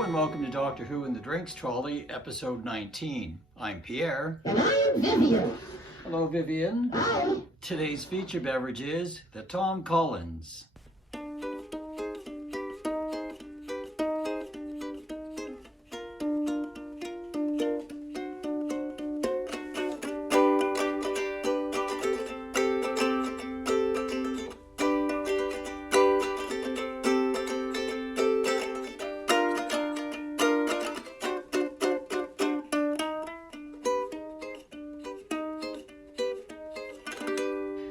Hello and welcome to Doctor Who and the Drinks Trolley, episode 19. I'm Pierre. And I'm Vivian. Hello, Vivian. Hi. Today's feature beverage is the Tom Collins.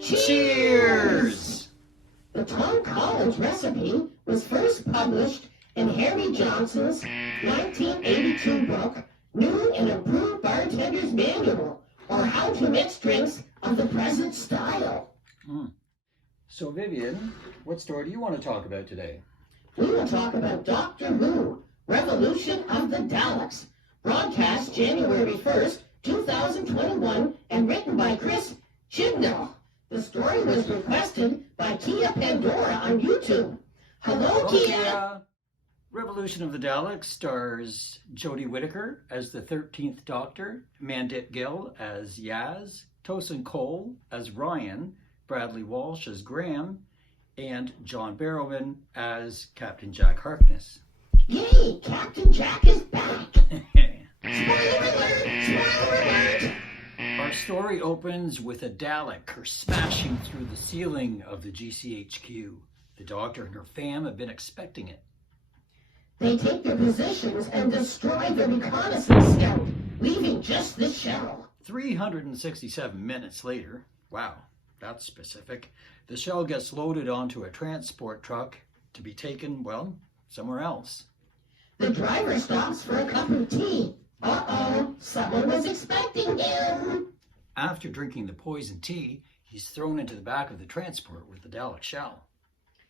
Cheers! The Tom Collins recipe was first published in Harry Johnson's 1982 book, New and Improved Bartender's Manual, or How to Mix Drinks of the Present Style. So, Vivian, what story do you want to talk about today? We will talk about Doctor Who, Revolution of the Daleks, broadcast January 1st, 2021, and written by Chris Chibnall. The story was requested by Tia Pandora on YouTube. Hello, Tia! Revolution of the Daleks stars Jodie Whittaker as the 13th Doctor, Mandip Gill as Yaz, Tosin Cole as Ryan, Bradley Walsh as Graham, and John Barrowman as Captain Jack Harkness. Yay! Captain Jack is back! Spoiler alert! Spoiler alert! Our story opens with a Dalek smashing through the ceiling of the GCHQ. The Doctor and her fam have been expecting it. They take their positions and destroy the reconnaissance scout, leaving just the shell. 367 minutes later, wow, that's specific, the shell gets loaded onto a transport truck to be taken, well, somewhere else. The driver stops for a cup of tea. Uh-oh, someone was expecting him. After drinking the poison tea, he's thrown into the back of the transport with the Dalek shell.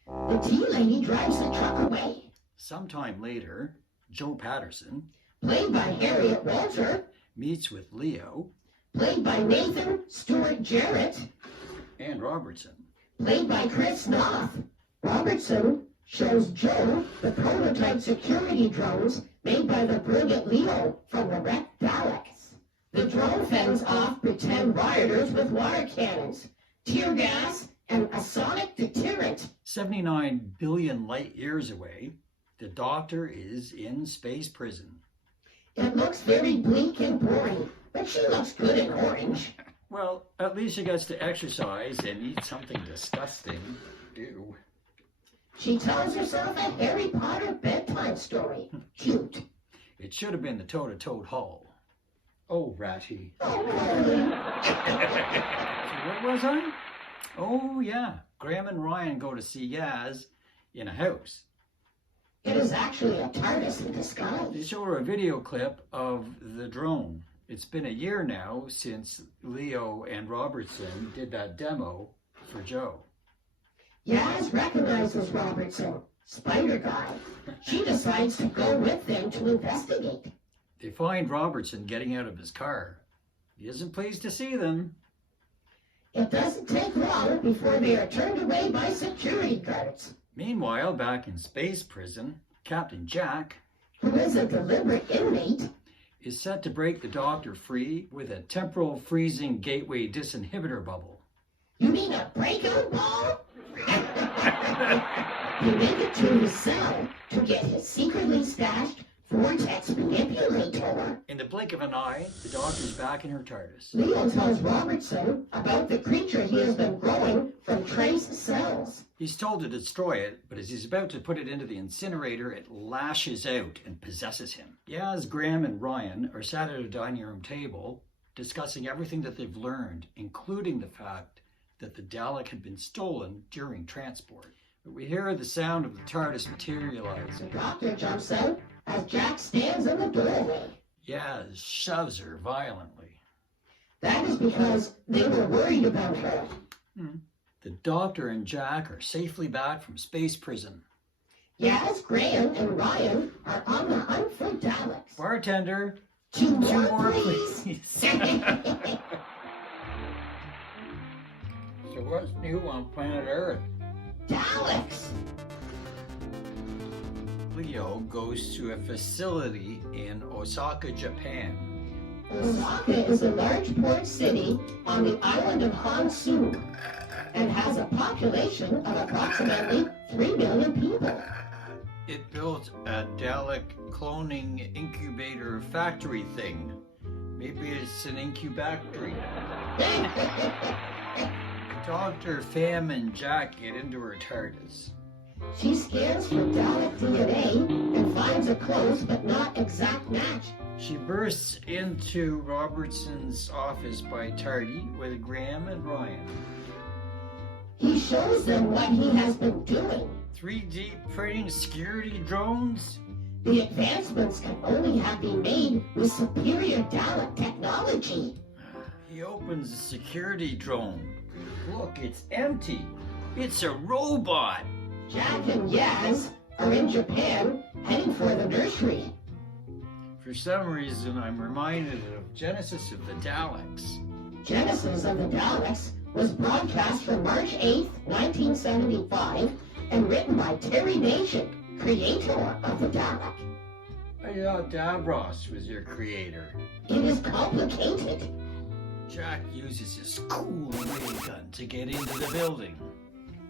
The tea lady drives the truck away. Sometime later, Joe Patterson, played by Harriet Walter, meets with Leo, played by Nathan Stewart Jarrett, and Robertson, played by Chris Noth. Robertson shows Joe the prototype security drones made by the brilliant Leo from the wrecked Daleks. The drone fends off pretend rioters with water cannons, tear gas, and a sonic deterrent. 79 billion light years away, the Doctor is in space prison. It looks very bleak and boring, but she looks good in orange. Well, at least she gets to exercise and eat something disgusting. Ew. She tells herself a Harry Potter bedtime story. Cute. It should have been the Toad Hall. Oh, Ratty. Oh, Where was I? Oh, yeah. Graham and Ryan go to see Yaz in a house. It is actually a TARDIS in They disguise. show her a video clip of the drone. It's been a year now since Leo and Robertson did that demo for Joe. Yaz recognizes Robertson, Spider Guy. She decides to go with them to investigate. They find Robertson getting out of his car. He isn't pleased to see them. It doesn't take long before they are turned away by security guards. Meanwhile, back in space prison, Captain Jack, Who is a deliberate inmate, is set to break the Doctor free with a temporal freezing gateway disinhibitor bubble. You mean a breakout ball? He make it to his cell to get his secretly stashed vortex manipulator. In the blink of an eye, the Doctor's back in her TARDIS. Leo tells Robertson about the creature he has been growing from trace cells. He's told to destroy it, but as he's about to put it into the incinerator, it lashes out and possesses him. Yaz, Graham, and Ryan are sat at a dining room table discussing everything that they've learned, including the fact that the Dalek had been stolen during transport. But we hear the sound of the TARDIS materializing. The Doctor jumps out as Jack stands in the doorway. Yaz shoves her violently. That is because they were worried about her. The Doctor and Jack are safely back from space prison. Yaz, Graham, and Ryan are on the hunt for Daleks. Bartender, Two two more, more, please. please. So what's new on planet Earth? Daleks! Cleo goes to a facility in Osaka, Japan. Osaka is a large port city on the island of Honshu and has a population of approximately 3 million people. It built a Dalek cloning incubator factory thing. Maybe it's an incubactory. Dr. Pham and Jack get into her TARDIS. She scans for Dalek DNA and finds a close but not exact match. She bursts into Robertson's office by tardy with Graham and Ryan. He shows them what he has been doing. 3D printing security drones? The advancements can only have been made with superior Dalek technology. He opens the security drone. Look, it's empty. It's a robot. Jack and Yaz are in Japan heading for the nursery. For some reason, I'm reminded of Genesis of the Daleks. Genesis of the Daleks was broadcast from March 8, 1975, and written by Terry Nation, creator of the Dalek. I thought Davros was your creator. It is complicated. Jack uses his cool ray gun to get into the building.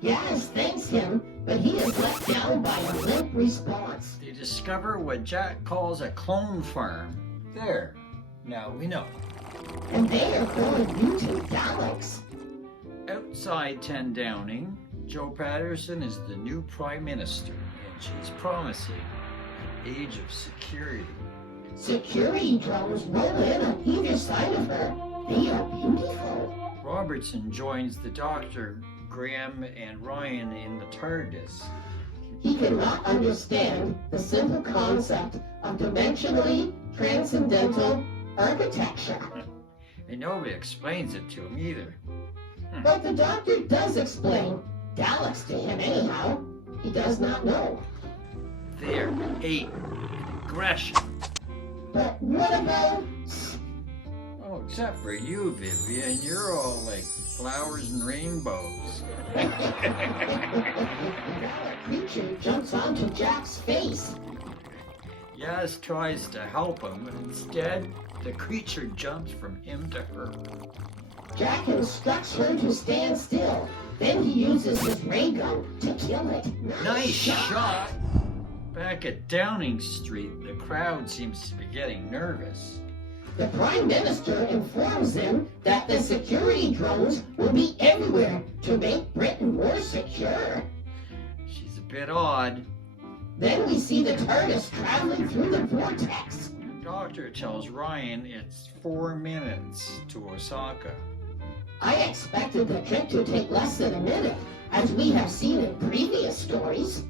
Yaz thanks him, but he is let down by a limp response. They discover what Jack calls a clone farm. There. Now we know. And they are going to mutant Daleks. Outside 10 Downing, Jo Patterson is the new Prime Minister, and she's promising an age of security. Security drones roll in on either side of her. They are beautiful. Robertson joins the Doctor, Graham, and Ryan in the TARDIS. He cannot understand the simple concept of dimensionally transcendental architecture. And nobody explains it to him either. But the Doctor does explain Daleks to him anyhow. He does not know. They're hate and aggression. But what about... Oh, except for you, Vivian. You're all like flowers and rainbows. The Dalek creature jumps onto Jack's face. Yaz tries to help him, and instead, the creature jumps from him to her. Jack instructs her to stand still. Then he uses his ray gun to kill it. Nice shot! Back at Downing Street, the crowd seems to be getting nervous. The Prime Minister informs them that the security drones will be everywhere to make Britain more secure. She's a bit odd. Then we see the TARDIS traveling through the vortex. The Doctor tells Ryan it's 4 minutes to Osaka. I expected the trip to take less than a minute, as we have seen in previous stories.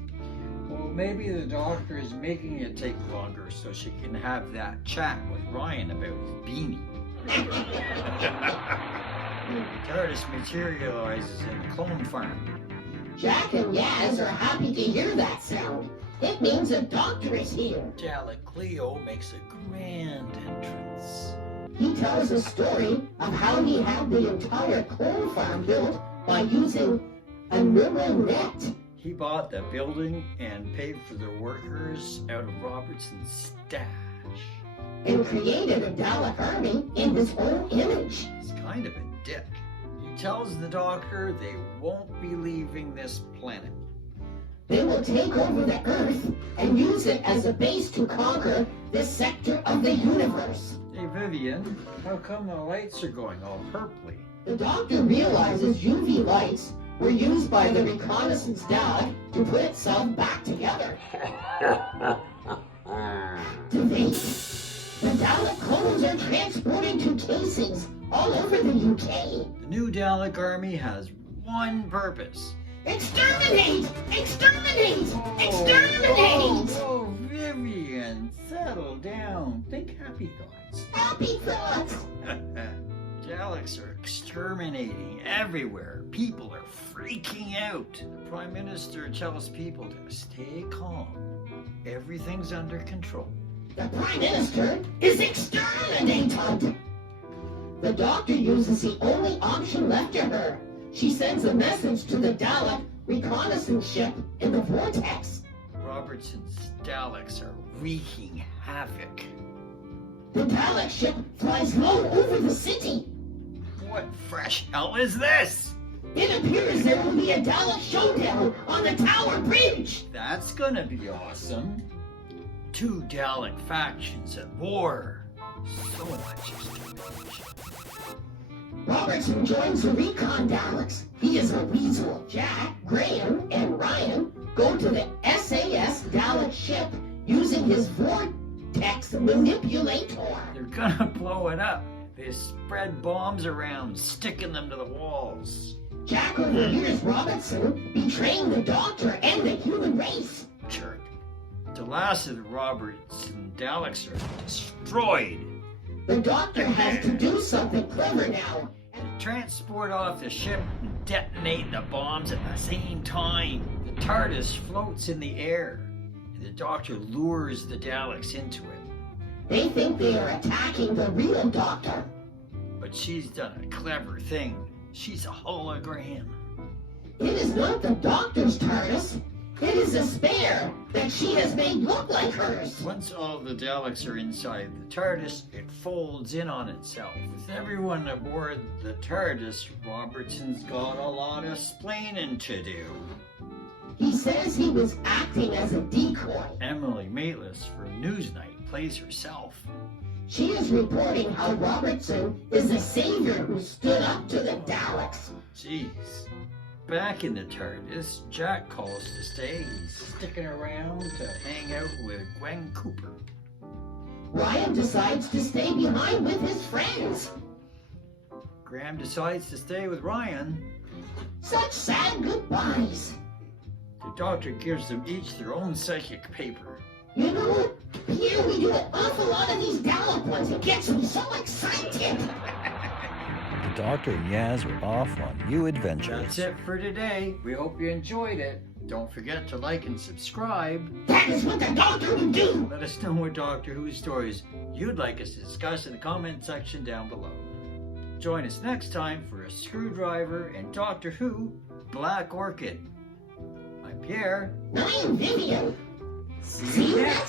Well, maybe the Doctor is making it take longer so she can have that chat with Ryan about his beanie. The TARDIS materializes in the clone farm. Jack and Yaz are happy to hear that sound. It means a doctor is here. Dalek Cleo makes a grand entrance. He tells a story of how he had the entire clone farm built by using a neural net. He bought the building and paid for the workers out of Robertson's stash. And created a Dalek army in his own image. He's kind of a dick. He tells the Doctor they won't be leaving this planet. They will take over the Earth and use it as a base to conquer this sector of the universe. Hey Vivian, how come the lights are going all purpley? The Doctor realizes UV lights were used by the reconnaissance Dalek to put itself back together. Debate. The Dalek clones are transported to casings all over the UK. The new Dalek army has one purpose. Exterminate! Exterminate! Exterminate! Oh, Vivian, settle down. Think happy thoughts. Happy thoughts! Daleks are exterminating everywhere. People are freaking out. The Prime Minister tells people to stay calm. Everything's under control. The Prime Minister is exterminated! The Doctor uses the only option left to her. She sends a message to the Dalek reconnaissance ship in the vortex. Robertson's Daleks are wreaking havoc. The Dalek ship flies low over the city. What fresh hell is this? It appears there will be a Dalek showdown on the Tower Bridge. That's gonna be awesome. 2 Dalek factions at war. So much extermination. Robertson joins the recon Daleks. He is a weasel. Jack, Graham, and Ryan go to the SAS Dalek ship using his vortex manipulator. They're gonna blow it up. They spread bombs around, sticking them to the walls. Jack overhears Robertson betraying the Doctor and the human race. Jerk. The last of the Robertson Daleks are destroyed. The Doctor has to do something clever now. Transport off the ship and detonate the bombs at the same time. The TARDIS floats in the air, and the Doctor lures the Daleks into it. They think they are attacking the real Doctor. But she's done a clever thing. She's a hologram. It is not the Doctor's TARDIS. It is a spare that she has made look like hers. Once all the Daleks are inside the TARDIS, it folds in on itself. With everyone aboard the TARDIS, Robertson's got a lot of splaining to do. He says he was acting as a decoy. Emily Maitlis for Newsnight plays herself. She is reporting how Robertson is the savior who stood up to the Daleks. Jeez. Back in the TARDIS, Jack calls to stay. He's sticking around to hang out with Gwen Cooper. Ryan decides to stay behind with his friends. Graham decides to stay with Ryan. Such sad goodbyes. The Doctor gives them each their own psychic paper. You know, Pierre, we do an awful lot of these Dalek ones. It gets me so excited. The Doctor and Yaz are off on new adventures. That's it for today. We hope you enjoyed it. Don't forget to like and subscribe. That is what the Doctor would do. Let us know what Doctor Who stories you'd like us to discuss in the comment section down below. Join us next time for a Screwdriver and Doctor Who Black Orchid. I'm Pierre. I am Vivian. See you next